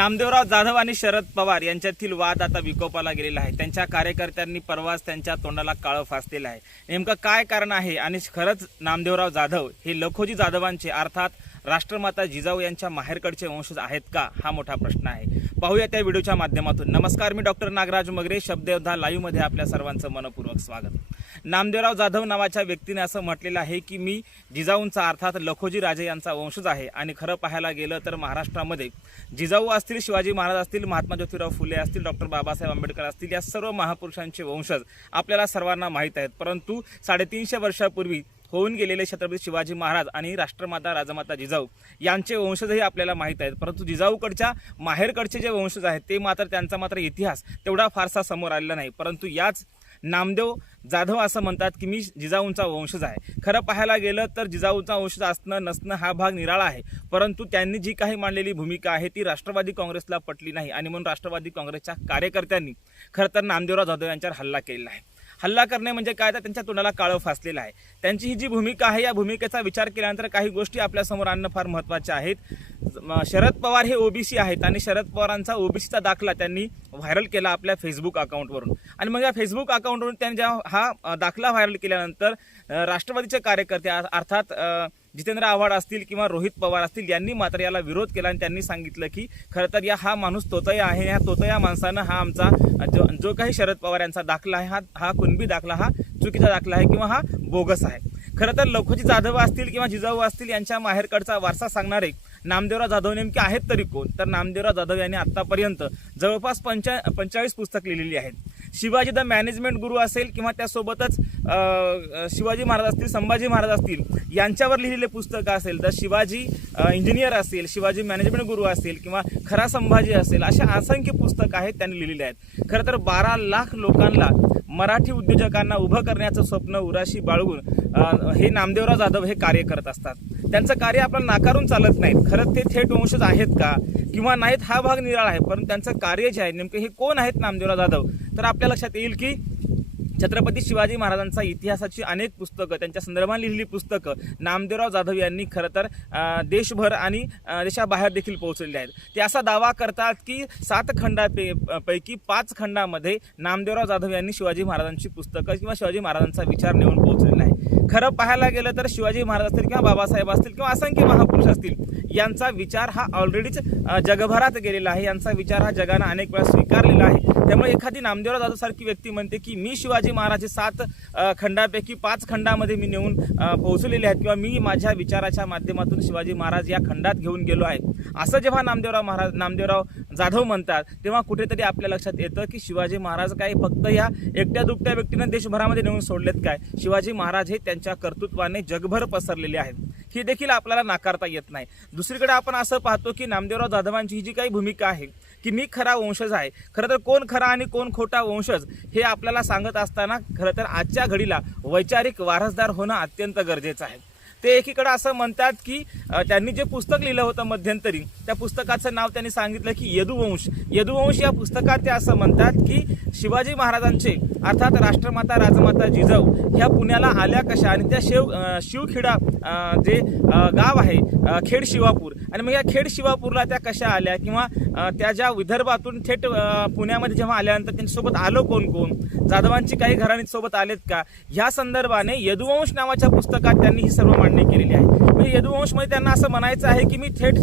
नामदेवराव जाधव आणि शरद पवार यांच्यातील वाद आता विकोपाला गेलेला आहे। त्यांच्या कार्यकर्त्यांनी परवाच त्यांच्या तोंडाला काळं फासलेलं आहे। नेमकं काय कारण आहे आणि खरंच नामदेवराव जाधव हे लखोजी जाधवांचे अर्थात राष्ट्रमाता जिजाऊ यांच्या माहेरकडचे वंशज आहेत का, हा मोठा प्रश्न आहे। पाहूया त्या व्हिडिओच्या माध्यमातून। नमस्कार, मी डॉक्टर नागराज मगरे, शब्दयोद्धा लाईव्ह मध्ये आपल्या सर्वांचं मनपूर्वक स्वागत। नामदेवराव जाधव नावाच्या व्यक्तीने असं म्हटलेलं आहे की मी जिजाऊंचा अर्थात लखोजी राजे यांचा वंशज आहे आणि खरं पाहायला गेलं तर महाराष्ट्रामध्ये जिजाऊ असतील, शिवाजी महाराज असतील, महात्मा ज्योतिराव फुले असतील, डॉक्टर बाबासाहेब आंबेडकर असतील, या सर्व महापुरुषांचे वंशज आपल्याला सर्वांना माहीत आहेत। परंतु 350 वर्षापूर्वी होऊन गेलेले छत्रपती शिवाजी महाराज आणि राष्ट्रमाता राजमाता जिजाऊ यांचे वंशजही आपल्याला माहीत आहेत। परंतु जिजाऊकडच्या माहेरकडचे जे वंशज आहेत ते मात्र त्यांचा मात्र इतिहास तेवढा फारसा समोर आलेला नाही। परंतु याच नामदेव जाधव असं म्हणतात की मी जिजाऊंचा वंशज आहे। खरं पाहायला गेलं तर जिजाऊंचा वंशज असणं नसणं हा भाग निराळा आहे, परंतु त्यांनी जी काही मांडलेली भूमिका आहे ती राष्ट्रवादी काँग्रेसला पटली नाही आणि म्हणून राष्ट्रवादी काँग्रेसच्या कार्यकर्त्यांनी खरं तर नामदेवराव जाधव यांच्यावर हल्ला केलेला आहे। हल्ला करणे म्हणजे काय, तर त्यांच्या तोंडाला काळं फासलेलं आहे। त्यांची ही जी भूमिका आहे या भूमिकेचा विचार केल्यानंतर काही गोष्टी आपल्यासमोर आणणं फार महत्त्वाच्या आहेत। शरद पवार हे ओबीसी आहेत आणि शरद पवारांचा ओबीसीचा दाखला त्यांनी व्हायरल केला आपल्या फेसबुक अकाउंटवरून आणि मग या फेसबुक अकाउंटवरून त्यांनी हा दाखला व्हायरल केल्यानंतर राष्ट्रवादीचे कार्यकर्ते अर्थात जितेंद्र आव्हाड असतील किंवा रोहित पवार असतील यांनी मात्र याला विरोध केला आणि त्यांनी सांगितलं की खरं तर हा माणूस तोतया आहे, ह्या तोतया माणसानं हा आमचा जो काही शरद पवार यांचा दाखला आहे हा कुणबी दाखला, हा चुकीचा दाखला आहे किंवा हा बोगस आहे। खरं तर लखोजी जाधव असतील किंवा जिजाऊ असतील यांच्या माहेरकडचा वारसा सांगणारे नामदेवराव जाधव नेमके आहेत तरी कोण, तर नामदेवराव जाधव यांनी आतापर्यंत जवळपास 45 पुस्तक लिहिलेली आहेत। शिवाजी द मॅनेजमेंट गुरु असेल किंवा त्यासोबतच शिवाजी महाराज असतील, संभाजी महाराज असतील यांच्यावर लिहिलेले पुस्तकं असेल, तर शिवाजी इंजिनियर असेल, शिवाजी मॅनेजमेंट गुरु असेल किंवा खरा संभाजी असेल, अशा असंख्य पुस्तकं आहेत त्यांनी लिहिलेली आहेत। खरं तर 12 लाख लोकांना, मराठी उद्योजकांना उभं करण्याचं स्वप्न उराशी बाळगून हे नामदेवराव जाधव हे कार्य करत असतात। त्यांचं कार्य आपल्याला नाकारून चालत नाही। खरं ते थेट वंशज आहेत का किंवा नाहीत हा भाग निराळा आहे, परंतु त्यांचं कार्य जे आहे नेमके हे कोण आहेत नामदेवराव जाधव, तर आपल्या लक्षात येईल की छत्रपती शिवाजी महाराजांचा इतिहासाची अनेक पुस्तकं, त्यांच्या संदर्भात लिहिलेली पुस्तकं नामदेवराव जाधव यांनी खरं तर देशभर आणि देशाबाहेर देखील पोहोचलेले आहेत। ते असा दावा करतात की 7 खंडापैकी 5 खंडामध्ये नामदेवराव जाधव यांनी शिवाजी महाराजांची पुस्तकं किंवा शिवाजी महाराजांचा विचार नेऊन पोहोचलेला आहे। खरं पाहायला गेलं तर शिवाजी महाराज असतील किंवा बाबासाहेब असतील किंवा असंख्य महापुरुष असतील यांचा विचार हा ऑलरेडीच जगभरात गेलेला आहे, यांचा विचार हा जगानं अनेक वेळा स्वीकारलेला आहे। त्यामुळे एखादी नामदेवराव जाधव सारखी व्यक्ती म्हणते की मी शिवाजी महाराज 7 खंडापैकी 5 खंडामध्ये मी नेऊन पोहोचलेले आहेत किंवा मी माझ्या विचाराच्या माध्यमातून शिवाजी महाराज या खंडात घेऊन गेलो आहे, असं जेव्हा नामदेवराव जाधव म्हणतात तेव्हा कुठेतरी आपल्या लक्षात येतं की शिवाजी महाराज काय फक्त या एकट्या दुकट्या व्यक्तीनं देशभरामध्ये नेऊन सोडलेत काय, शिवाजी महाराज हे त्यांच्या कर्तृत्वाने जगभर पसरलेले आहेत, हे देखील आपल्याला नाकारता येत नाही। दुसरीकडे आपण असं पाहतो की नामदेवराव जाधवांची ही जी काही भूमिका आहे की मी खरा वंशज आहे, खरं तर कोण खरा आणि कोण खोटा वंशज हे आपल्याला सांगत असताना खरं तर आजच्या घडीला वैचारिक वारसदार होणं अत्यंत गरजेचं आहे। ते एकीकडे असं म्हणतात की त्यांनी जे पुस्तक लिहिलं होतं मध्यंतरी, त्या पुस्तकाचं नाव त्यांनी सांगितलं की यदुवंश या पुस्तकात ते असं म्हणतात की शिवाजी महाराजांचे अर्थात राष्ट्रमाता राजमाता जिजाऊ ह्या पुण्याला आल्या कशा आणि त्या शिवखेडा जे गाव आहे खेड शिवापूर, आणि मग या खेड शिवापूरला त्या कशा आल्या किंवा त्या ज्या विदर्भातून थेट पुण्यामध्ये जेव्हा आल्यानंतर त्यांच्यासोबत आलो कोण, जाधवांची काही घराणी सोबत आलेत का, ह्या संदर्भाने यदुवंश नावाच्या पुस्तकात त्यांनी ही सर्व मांडणी केलेली आहे। म्हणजे यदुवंश मध्ये त्यांना असं म्हणायचं आहे की मी थेट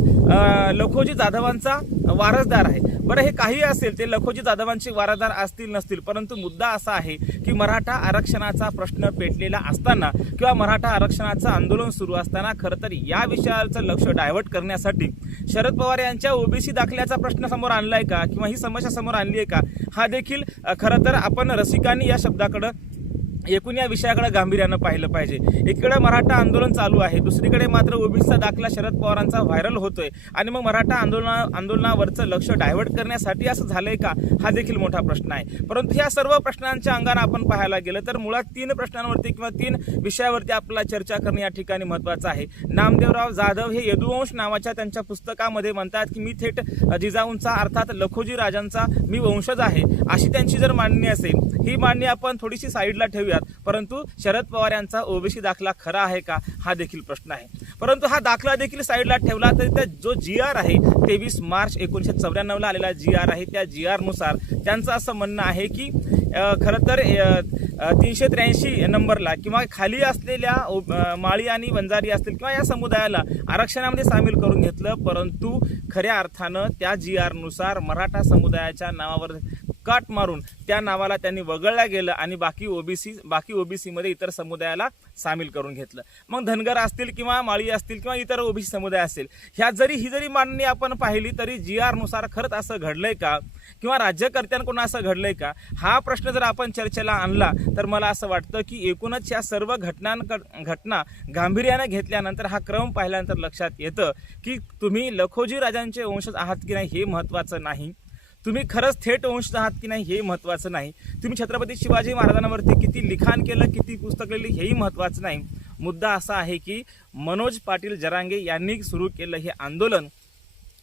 लखोजी जाधवांचा वारसदार आहे। बरं, हे काही असेल, ते लखोजी जाधवांचे वारसदार असतील नसतील, परंतु मुद्दा असा आहे की मराठा आरक्षणाचा प्रश्न पेटलेला असताना किंवा मराठा आरक्षणाचं आंदोलन सुरू असताना खरं तर या विषयाचं लक्ष डायव्हर्ट करण्यासाठी शरद पवार यांच्या ओबीसी दाखल्याचा प्रश्न समोर आणलाय का किंवा ही समस्या समोर आणली आहे का, हा देखील खरं तर आपण रसिकांनी या शब्दाकडे एकूण या विषयाकडे गांभीर्यानं पाहिलं पाहिजे। एकीकडे मराठा आंदोलन चालू आहे, दुसरीकडे मात्र ओबीसीचा दाखला शरद पवारांचा व्हायरल होतोय आणि मग मराठा आंदोलनावरचं लक्ष डायव्हर्ट करण्यासाठी असं झालंय का, हा देखील मोठा प्रश्न आहे। परंतु ह्या सर्व प्रश्नांच्या अंगाने आपण पाहायला गेलं तर मुळात 3 प्रश्नांवरती किंवा 3 विषयावरती आपल्याला चर्चा करणे या ठिकाणी महत्त्वाचं आहे। नामदेवराव जाधव हे यदुवंश नावाच्या त्यांच्या पुस्तकामध्ये म्हणतात की मी थेट जिजाऊंचा अर्थात लखोजी राजांचा मी वंशज आहे, अशी त्यांची जर मांडणी असेल, ही मांडणी आपण थोडीशी साईडला ठेवूयात, परंतु शरद पवार यांचा ओबीसी दाखला खरा आहे का हा देखील प्रश्न आहे. परंतु हा दाखला देखील साईडला ठेवला तरी त्या जो GR आहे 23 मार्च 1994 ला आलेला GR आहे, त्या GR नुसार त्यांचं असं म्हणणं आहे की खरं तर 383 नंबरला किंवा खाली असलेल्या माळी आणि वंजारी असतील किंवा या समुदायाला आरक्षणामध्ये सामील करून घेतलं, परंतु खऱ्या अर्थानं त्या GR नुसार मराठा समुदायाच्या नावावर काट मारून त्या नावाला त्यांनी वगळलं गेलं आणि बाकी ओबीसी मध्ये इतर समुदायाला सामील करून घेतलं. मग धनगर असतील किंवा माळी असतील किंवा इतर ओबीसी समुदाय असेल, ही जरी मांडणी आपण पाहिली तरी GR नुसार खरंच असं घडलंय का किंवा राज्यकर्त्यांकडून असं घडलंय का हा प्रश्न जर आपण चर्चेला आणला तर मला असं वाटतं की एकूणच या सर्व घटना गांभीर्याने घेतल्यानंतर हा क्रम पाहिल्यानंतर लक्षात येतं की तुम्ही लखोजी राजांचे वंशज आहात की नाही हे महत्त्वाचं नाही, तुम्ही खरंच थेट वंशज आहात की नाही हे महत्त्वाचं नाही, तुम्ही छत्रपती शिवाजी महाराजांवरती किती लिखाण केलं, किती पुस्तक लिहिली हेही महत्त्वाचं नाही. मुद्दा असा आहे की मनोज पाटील जरांगे यांनी सुरू केलं हे आंदोलन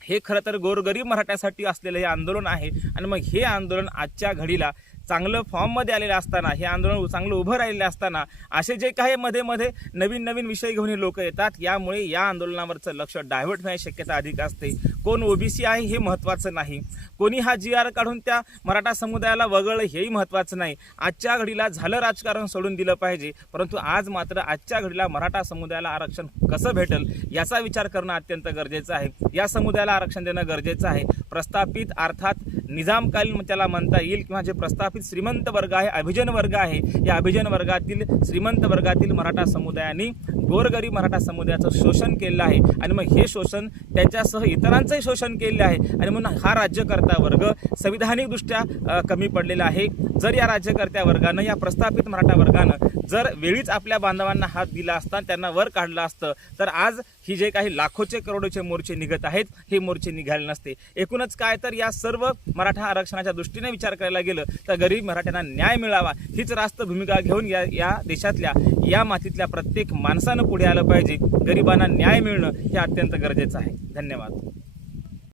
हे खरं तर गोरगरीब मराठ्यासाठी असलेलं हे आंदोलन आहे. आणि मग हे आंदोलन आजच्या घडीला चांगलं फॉर्ममध्ये आलेलं असताना, हे आंदोलन चांगलं उभं राहिलेलं असताना असे जे काही मध्ये नवीन विषय घेऊन हे लोक येतात, यामुळे या आंदोलनावरचं लक्ष डायव्हर्ट होण्याची शक्यता अधिक असते. कोण ओबीसी आहे हे महत्त्वाचं नाही, कोणी हा GR काढून त्या मराठा समुदायाला वगळलं हेही महत्त्वाचं नाही. आजच्या घडीला झालं राजकारण सोडून दिलं पाहिजे, परंतु आज मात्र आजच्या घडीला मराठा समुदायाला आरक्षण कसं भेटेल याचा विचार करणं अत्यंत गरजेचं आहे. या समुदायाला आरक्षण देणं गरजेचं आहे. प्रस्थापित अर्थात निजामकालीन त्याला म्हणता येईल किंवा जे प्रस्थापित श्रीमंत वर्ग आहे, अभिजन वर्ग आहे, या अभिजन वर्गातील श्रीमंत वर्गातील मराठा समुदायाने गोरगरीब मराठा समुदायाचं शोषण केलं आहे आणि मग हे शोषण त्यांच्यासह इतरांचंही शोषण केले आहे आणि म्हणून हा राज्यकर्ता वर्ग संविधानिकदृष्ट्या कमी पडलेला आहे. जर या राज्यकर्त्या वर्गानं, या प्रस्थापित मराठा वर्गानं जर वेळीच आपल्या बांधवांना हात दिला असता, त्यांना वर काढलं असतं, तर आज ही जे काही लाखोचे करोडोचे मोर्चे निघत आहेत हे मोर्चे निघाले नसते. एकूणच काय तर या सर्व मराठा आरक्षणाच्या दृष्टीने विचार करायला गेलं तर गरीब मराठ्यांना न्याय मिळावा हीच रास्त भूमिका घेऊन या देशातल्या, या मातीतल्या प्रत्येक माणसानं पुढे आलं पाहिजे. गरिबांना न्याय मिळणं हे अत्यंत गरजेचं आहे. धन्यवाद.